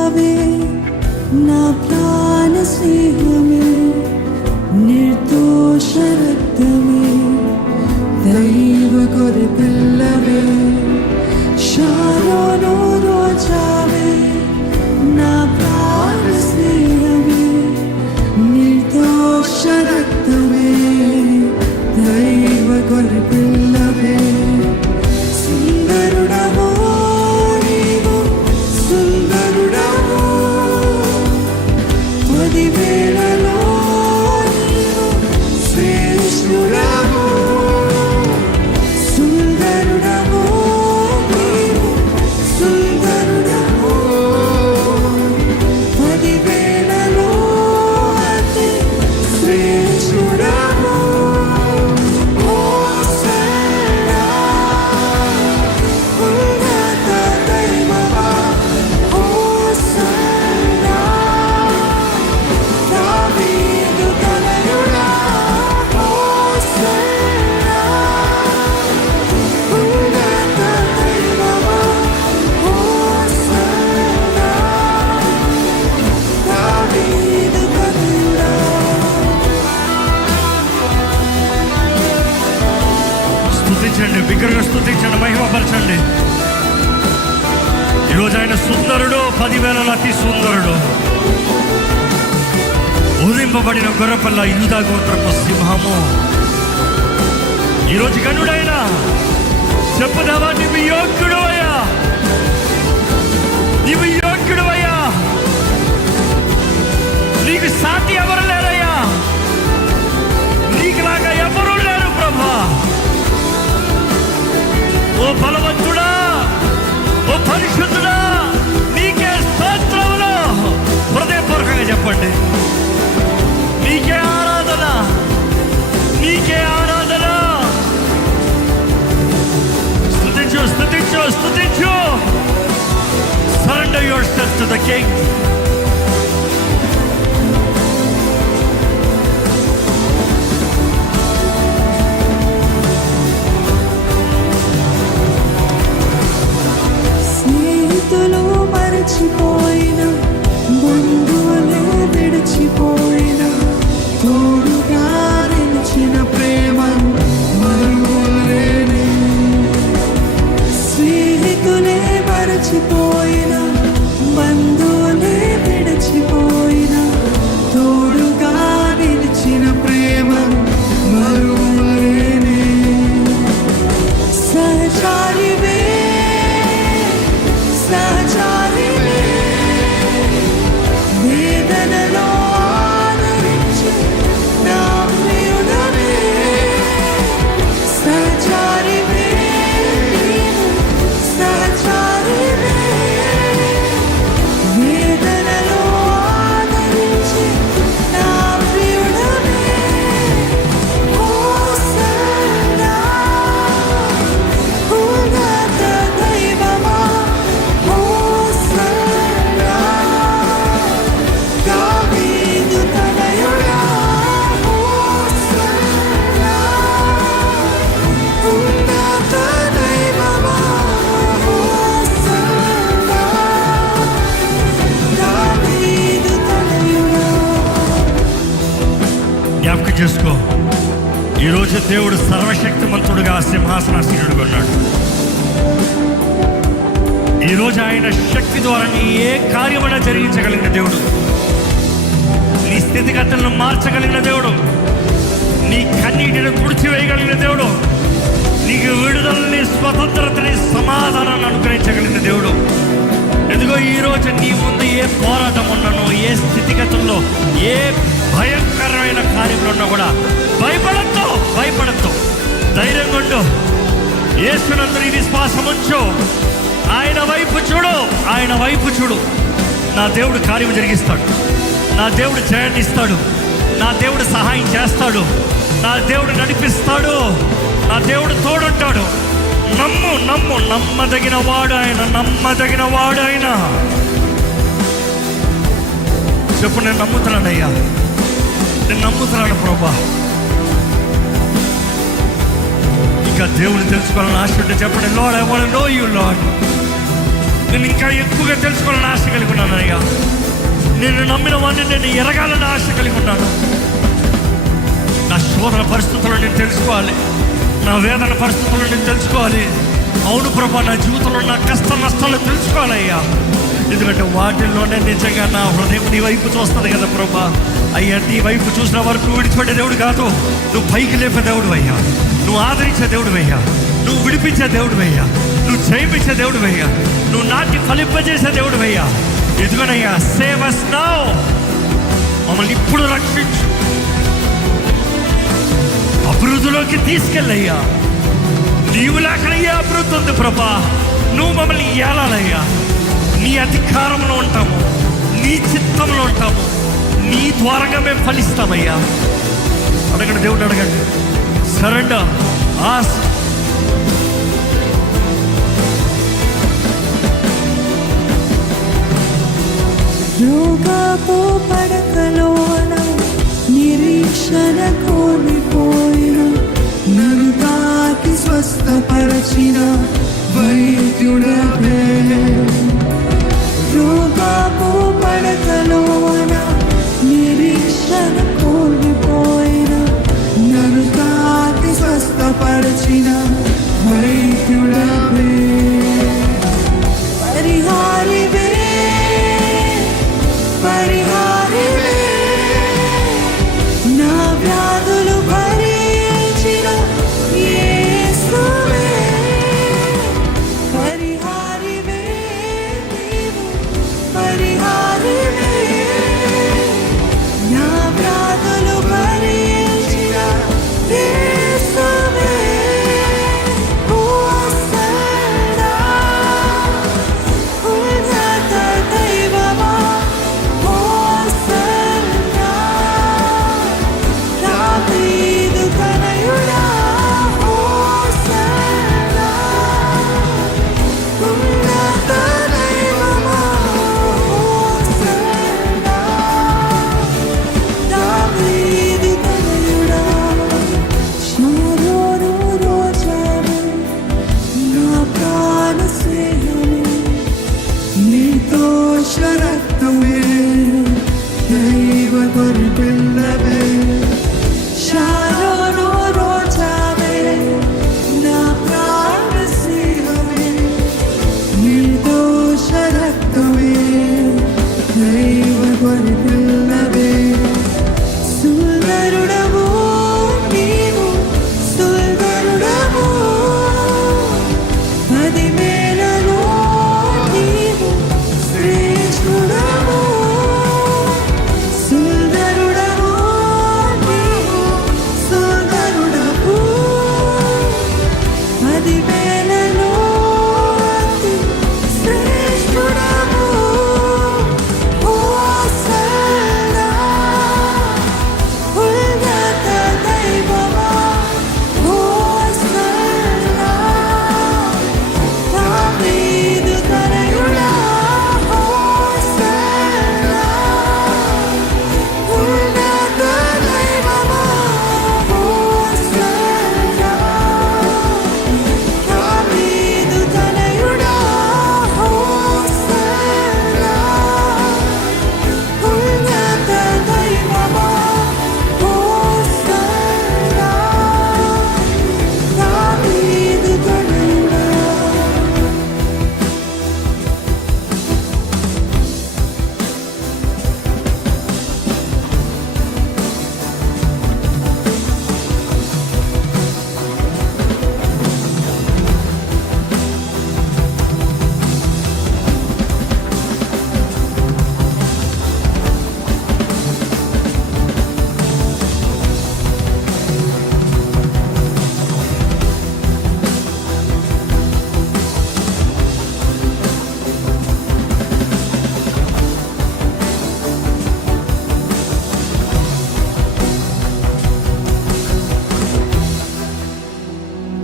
వచ్చావే నా ప్రాణ స్నేహమే, నిర్దోష రక్తమే, దైవ గొర్రె పిల్లవే, షారోను రోజావే నా ప్రాణ స్నేహమే, నిర్దోష రక్తమే, దైవ గొర్రె పిల్లవే. సుందరుడవో నీవు, సుందరుడవో, 10,000లో నీవు శ్రేష్ఠుడవో. సుందరుడవో నీవు, సుందరుడవో, 10,000లో అతి శ్రేష్ఠుడవో. హోసన్నా ఉన్నత దైవమా, హోసన్నా దావీదు తనయుడా, హోసన్నా ఉన్నత దైవమా, హోసన్నా దావీదు తనయుడా. స్తుతించండి, బిగ్గరగా స్తుతించండి, మహిమపరచండి. ఈరోజు ఆయన సుందరుడు, 10,000లో అతి సుందరుడు. ఉదింపబడిన గొర్రెపిల్ల, యూదా గోత్రపు సింహము. ఈరోజు గనుడైనా చెప్పుదావా, నీవు యోగ్యుడు అయ్యా, నీవు యోగ్యుడు అయ్యా, నీకు సాటి ఎవరు లేరయ్యా, నీకులాగా ఎవరు లేరు ప్రభా. ఓ బలవంతుడా, ఓ పరిశుద్ధుడా, నీకే స్తోత్రములు. హృదయపూర్వకంగా చెప్పండి, నీకే ఆరాధన, నీకే ఆరాధన. స్తుతించు, స్తుతించు, స్తుతించు. Surrender yourself to the King. స్నేహితులు మరచిపోయిన, బంధువులే విడిచిపోయిన, తోడుగా నిలిచిన ప్రేమ మరువలేని. స్నేహితులే మరచిపోయిన, బంధువులే విడిచిపోయిన, తోడుగా నిలిచిన ప్రేమ మరువలేని. సహచారివే, సహచారివే, వేదనలో ఆదరించి నా ప్రియుడవే. సహచారివే నీవు, సహచారివే, వేదనలో ఆదరించి నా ప్రియుడవే. హోసన్నా ఉన్నత దైవమా, హోసన్నా దావీదు తనయుడా, హోసన్నా ఉన్నత దైవమా, హోసన్నా దావీదు తనయుడా. జ్ఞాపకం చేసుకో, ఈరోజు దేవుడు సర్వశక్తిమంతుడుగా సింహాసనాసీనుడుగా ఉన్నాడు. ఈరోజు ఆయన శక్తి ద్వారా నీ ఏ కార్యమైనా జరిగించగలిగిన దేవుడు, నీ స్థితిగతులను మార్చగలిగిన దేవుడు, నీ కన్నీటిని తుడిచివేయగలిగిన దేవుడు, నీకు విడుదలని, స్వతంత్రతని, సమాధానాన్ని అనుగ్రహించగలిగిన దేవుడు. ఎందుకో ఈరోజు నీ ముందు ఏ పోరాటం ఉన్ననో, ఏ స్థితిగతుల్లో, ఏ భయంకరమైన కార్యంలో ఉన్నా కూడా భయపడద్దు, భయపడద్దు, ధైర్యంగా ఉండు. యేసునందు నీ విశ్వాసం ఉంచు. ఆయన వైపు చూడు, ఆయన వైపు చూడు. నా దేవుడు కార్యం జరిగిస్తాడు, నా దేవుడు జయాన్ని ఇస్తాడు, నా దేవుడు సహాయం చేస్తాడు, నా దేవుడు నడిపిస్తాడు, నా దేవుడు తోడుంటాడు. నమ్ము, నమ్ము, నమ్మదగిన వాడు ఆయన, నమ్మదగిన వాడు ఆయన. చెప్పు, నేను నమ్ముతున్నానయ్యా, నేను నమ్ముతున్నాను ప్రభా. ఇంకా దేవుని తెలుసుకోవాలని ఆశ ఉంటే చెప్పండి, lord I want to know you lord. నేను ఇంకా ఎక్కువగా తెలుసుకోవాలని ఆశ కలిగి ఉన్నాను అయ్యా. నేను నమ్మిన వాడిని నేను ఎరగాలని ఆశ కలిగి ఉన్నాను. నా శోధన పరిస్థితుల్లో నేను తెలుసుకోవాలి, నా వేదన పరిస్థితుల్లో నేను తెలుసుకోవాలి. అవును ప్రభా, నా జీవితంలో నా కష్ట నష్టాలు తెలుసుకోవాలయ్యా. ఎందుకంటే వాటిల్లోనే నిజంగా నా హృదయం నీ వైపు చూస్తుంది కదా ప్రభా. అయ్యా, నీ వైపు చూసిన వరకు విడిచిపెట్టే దేవుడు కాదు. నువ్వు పైకి లేపే దేవుడు అయ్యా, నువ్వు ఆదరించే దేవుడు అయ్యా, నువ్వు విడిపించే దేవుడు అయ్యా, నువ్వు జయించే దేవుడు అయ్యా, నువ్వు నాటి ఫలింపజేసే దేవుడు అయ్యా. ఇదిగోనయ్యా, సేవ్ us now, మమ్మల్ని ఇప్పుడు రక్షించు, అభివృద్ధిలోకి తీసుకెళ్ళయ్యా. నీవు లేకనయ్యా అభివృద్ధి ఉంది ప్రభా. నువ్వు మమ్మల్ని ఏలాలయ్యా. నీ అధికారంలో ఉంటాము, నీ చిత్తంలో ఉంటాము, నీ ద్వారంగా మేము ఫలిస్తామయ్యా. అడగండి, దేవుడు అడగండి. Surrender, ask. రోగపు పడకలోన నిరీక్షణ కోల్పోయిన, నన్ను తాకి స్వస్థపరచిన వైద్యుడవే. రోగపు పడకలోన నిరీక్షణ కోల్పోయిన, నన్ను తాకి స్వస్థపరచిన వైద్యుడవే. పరిహారివే, పరిహారివే, నా వ్యాధులు భరించిన యేసువే. పరిహారివే నీవు, పరిహారివే, నా వ్యాధులు భరించిన యేసువే. హోసన్నా, ఉన్నత దైవమా, హోసన్నా, దావీదు తనయుడా, హోసన్నా, ఉన్నత దైవమా, హోసన్నా, దావీదు తనయుడా. షారోను రోజావే, నా ప్రాణ స్నేహమే, నిర్దోష రక్తమే, దైవ గొర్రెపిల్లవే.